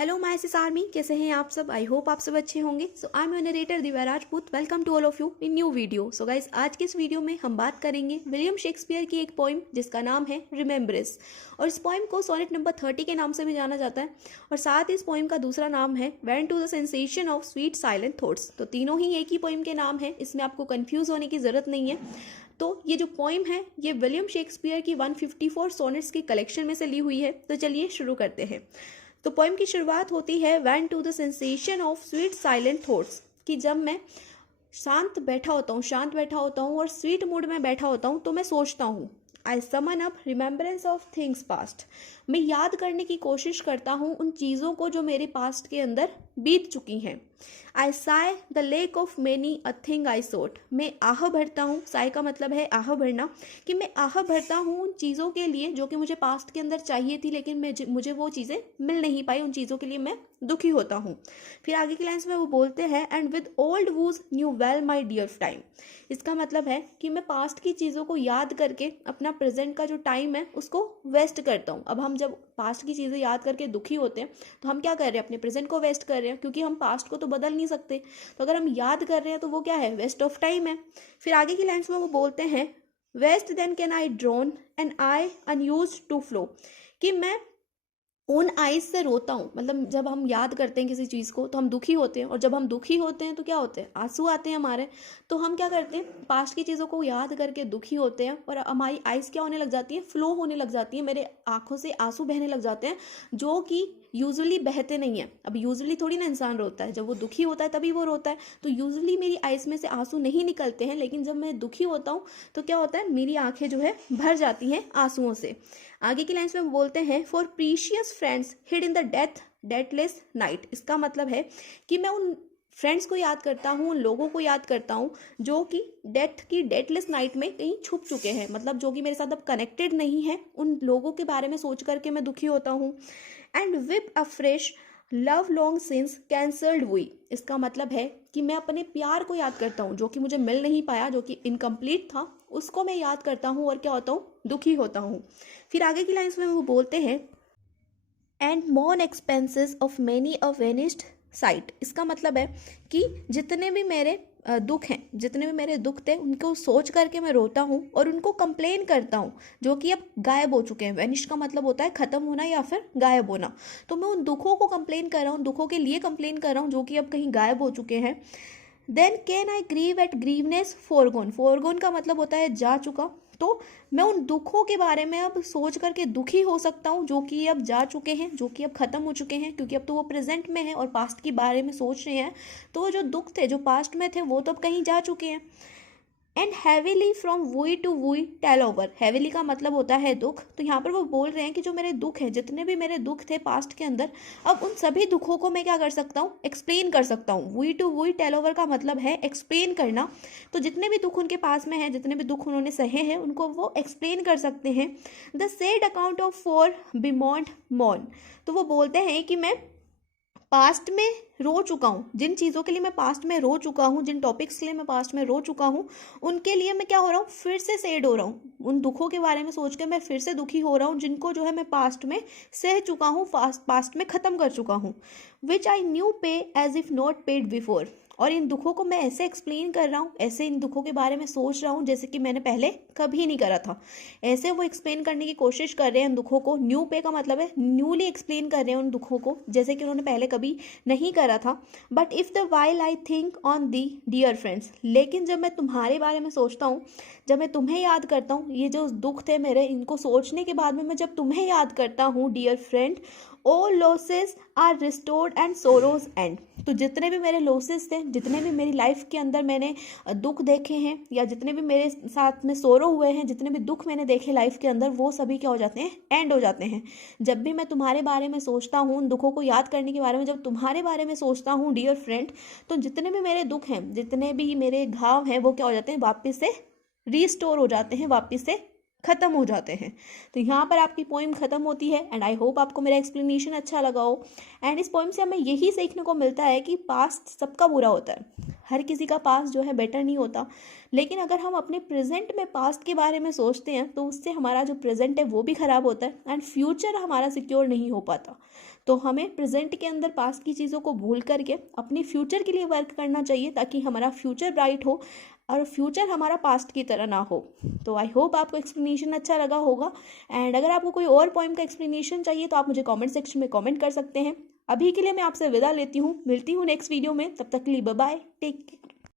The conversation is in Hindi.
हेलो माय सिस आर्मी, कैसे हैं आप सब। आई होप आप सब अच्छे होंगे। So I am your narrator Divya Rajput. Welcome to all of you in new video. So guys, आज के इस वीडियो में हम बात करेंगे विलियम शेक्सपियर की एक पोइम जिसका नाम है रिमेम्बरेंस। और इस पोइम को सोनेट नंबर 30 के नाम से भी जाना जाता है। और साथ ही इस पोइम का दूसरा नाम है when to the sensation of sweet silent thoughts. तो तीनों ही एक ही पोइम के नाम है, इसमें आपको कन्फ्यूज होने की जरूरत नहीं है। तो ये जो पोइम है ये विलियम शेक्सपियर की 154 सोनेट्स की कलेक्शन में से ली हुई है। तो चलिए शुरू करते हैं। तो पोइम की शुरुआत होती है when to the sensation of sweet silent thoughts, कि जब मैं शांत बैठा होता हूँ और स्वीट मूड में बैठा होता हूँ तो मैं सोचता हूँ। I summon up remembrance of things past. मैं याद करने की कोशिश करता हूँ उन चीज़ों को जो मेरे पास्ट के अंदर बीत चुकी हैं। I sigh the lack of many a thing I sought. मैं आह भरता हूँ, साय का मतलब है आह भरना, कि मैं आह भरता हूँ उन चीज़ों के लिए जो कि मुझे पास्ट के अंदर चाहिए थी, लेकिन मुझे वो चीज़ें मिल नहीं पाई। उन चीज़ों के लिए मैं दुखी होता हूँ। फिर आगे की लाइन्स में वो बोलते हैं and with old woes new wail my dear time. इसका मतलब है कि मैं पास्ट की चीज़ों को याद करके अपना प्रेजेंट का जो टाइम है उसको वेस्ट करता हूँ। अब हम जब पास्ट की चीज़ें याद करके दुखी होते हैं तो हम क्या कर रहे हैं, अपने प्रेजेंट को वेस्ट कर रहे हैं, क्योंकि हम पास्ट को तो बदल नहीं सकते। तो अगर हम याद कर रहे हैं तो वो क्या है, वेस्ट ऑफ टाइम है। फिर आगे की लाइन्स में वो बोलते हैं waste then can I drown and I unused to flow, कि मैं उन आइज से रोता हूँ। मतलब जब हम याद करते हैं किसी चीज़ को तो हम दुखी होते हैं, और जब हम दुखी होते हैं तो क्या होते हैं, आंसू आते हैं हमारे। तो हम क्या करते हैं, पास्ट की चीज़ों को याद करके दुखी होते हैं और हमारी आइज क्या होने लग जाती है, फ्लो होने लग जाती है। मेरे आंखों से आंसू बहने लग जाते हैं, जो कि यूजुअली बहते नहीं है। अब यूजुअली थोड़ी ना इंसान रोता है, जब वो दुखी होता है तभी वो रोता है। तो यूजुअली मेरी आइज में से आंसू नहीं निकलते हैं, लेकिन जब मैं दुखी होता हूँ तो क्या होता है, मेरी आंखें जो है भर जाती हैं आंसुओं से। आगे की लाइन्स में बोलते हैं for precious friends hid in the deathless night. इसका मतलब है कि मैं उन फ्रेंड्स को याद करता हूँ, उन लोगों को याद करता हूँ जो कि डेथ की डेथलेस नाइट में कहीं छुप चुके हैं, मतलब जो कि मेरे साथ अब कनेक्टेड नहीं है। उन लोगों के बारे में सोच करके मैं दुखी होता हूँ। And whip a fresh love long since cancelled हुई। इसका मतलब है कि मैं अपने प्यार को याद करता हूँ जो कि मुझे मिल नहीं पाया, जो कि इनकम्प्लीट था, उसको मैं याद करता हूँ और क्या होता हूँ, दुखी होता हूँ। फिर आगे की लाइन्स में वो बोलते हैं एंड मोन expenses of many a vanished site. इसका मतलब है कि जितने भी मेरे दुख हैं, जितने भी मेरे दुख थे, उनको सोच करके मैं रोता हूँ और उनको कंप्लेन करता हूँ जो कि अब गायब हो चुके हैं। वेनिश का मतलब होता है ख़त्म होना या फिर गायब होना। तो मैं उन दुखों को कंप्लेन कर रहा हूँ, दुखों के लिए कंप्लेन कर रहा हूँ जो कि अब कहीं गायब हो चुके हैं। Then can I grieve at grievances foregone. Foregone का मतलब होता है जा चुका। तो मैं उन दुखों के बारे में अब सोच करके दुखी हो सकता हूँ जो कि अब जा चुके हैं, जो कि अब ख़त्म हो चुके हैं, क्योंकि अब तो वो प्रेजेंट में है और पास्ट के बारे में सोच रहे हैं। तो जो दुख थे, जो पास्ट में थे, वो तो अब कहीं जा चुके हैं। And heavily from woe to woe tell over. Heavily का मतलब होता है दुख। तो यहाँ पर वो बोल रहे हैं कि जो मेरे दुख हैं, जितने भी मेरे दुख थे पास्ट के अंदर, अब उन सभी दुखों को मैं क्या कर सकता हूँ, एक्सप्लेन कर सकता हूँ। Woe to woe tell over का मतलब है एक्सप्लेन करना। तो जितने भी दुख उनके पास में है, जितने भी दुख उन्होंने सहे हैं, उनको वो एक्सप्लेन कर सकते हैं। The sad account of fore bemoaned moan. तो वो बोलते हैं कि मैं पास्ट में रो चुका हूँ, जिन चीज़ों के लिए मैं पास्ट में रो चुका हूँ, जिन टॉपिक्स के लिए मैं पास्ट में रो चुका हूँ, उनके लिए मैं क्या हो रहा हूँ, फिर से सैड हो रहा हूँ। उन दुखों के बारे में सोच के मैं फिर से दुखी हो रहा हूँ, जिनको जो है मैं पास्ट में सह चुका हूँ, पास्ट में ख़त्म कर चुका हूँ। Which I new pay as if not paid before. और इन दुखों को मैं ऐसे एक्सप्लेन कर रहा हूँ, ऐसे इन दुखों के बारे में सोच रहा हूँ जैसे कि मैंने पहले कभी नहीं करा था। ऐसे वो एक्सप्लेन करने की कोशिश कर रहे हैं उन दुखों को। न्यू पे का मतलब है न्यूली एक्सप्लेन कर रहे हैं उन दुखों को, जैसे कि उन्होंने पहले कभी नहीं करा था। But if the while I think on thee dear friends. लेकिन जब मैं तुम्हारे बारे में सोचता हूँ, जब मैं तुम्हें याद करता हूँ, ये जो दुख थे मेरे, इनको सोचने के बाद में मैं जब तुम्हें याद करता हूँ dear friend, all losses are restored and sorrows end. तो जितने भी मेरे लॉसेस थे, जितने भी मेरी लाइफ के अंदर मैंने दुख देखे हैं, या जितने भी मेरे साथ में सोरो हुए हैं, जितने भी दुख मैंने देखे लाइफ के अंदर, वो सभी क्या हो जाते हैं, एंड हो जाते हैं। जब भी मैं तुम्हारे बारे में सोचता हूँ, उन दुखों को याद करने के बारे में जब तुम्हारे बारे में सोचता हूँ डियर फ्रेंड, तो जितने भी मेरे दुख हैं, जितने भी मेरे घाव हैं, वो क्या हो जाते हैं, वापस से रीस्टोर हो जाते हैं, वापस से खत्म हो जाते हैं। तो यहाँ पर आपकी पोइम खत्म होती है। एंड आई होप आपको मेरा एक्सप्लेनेशन अच्छा लगा हो। एंड इस पोइम से हमें यही सीखने को मिलता है कि पास्ट सबका बुरा होता है, हर किसी का पास्ट जो है बेटर नहीं होता। लेकिन अगर हम अपने प्रेजेंट में पास्ट के बारे में सोचते हैं तो उससे हमारा जो प्रेजेंट है वो भी ख़राब होता है एंड फ्यूचर हमारा सिक्योर नहीं हो पाता। तो हमें प्रेजेंट के अंदर पास्ट की चीज़ों को भूल करके अपने फ्यूचर के लिए वर्क करना चाहिए, ताकि हमारा फ्यूचर ब्राइट हो और फ्यूचर हमारा पास्ट की तरह ना हो। तो आई होप आपको एक्सप्लेनेशन अच्छा लगा होगा। एंड अगर आपको कोई और पॉइंट का एक्सप्लेनेशन चाहिए तो आप मुझे कमेंट सेक्शन में कमेंट कर सकते हैं। अभी के लिए मैं आपसे विदा लेती हूँ, मिलती हूँ नेक्स्ट वीडियो में। तब तक के लिए बाय बाय, टेक केयर।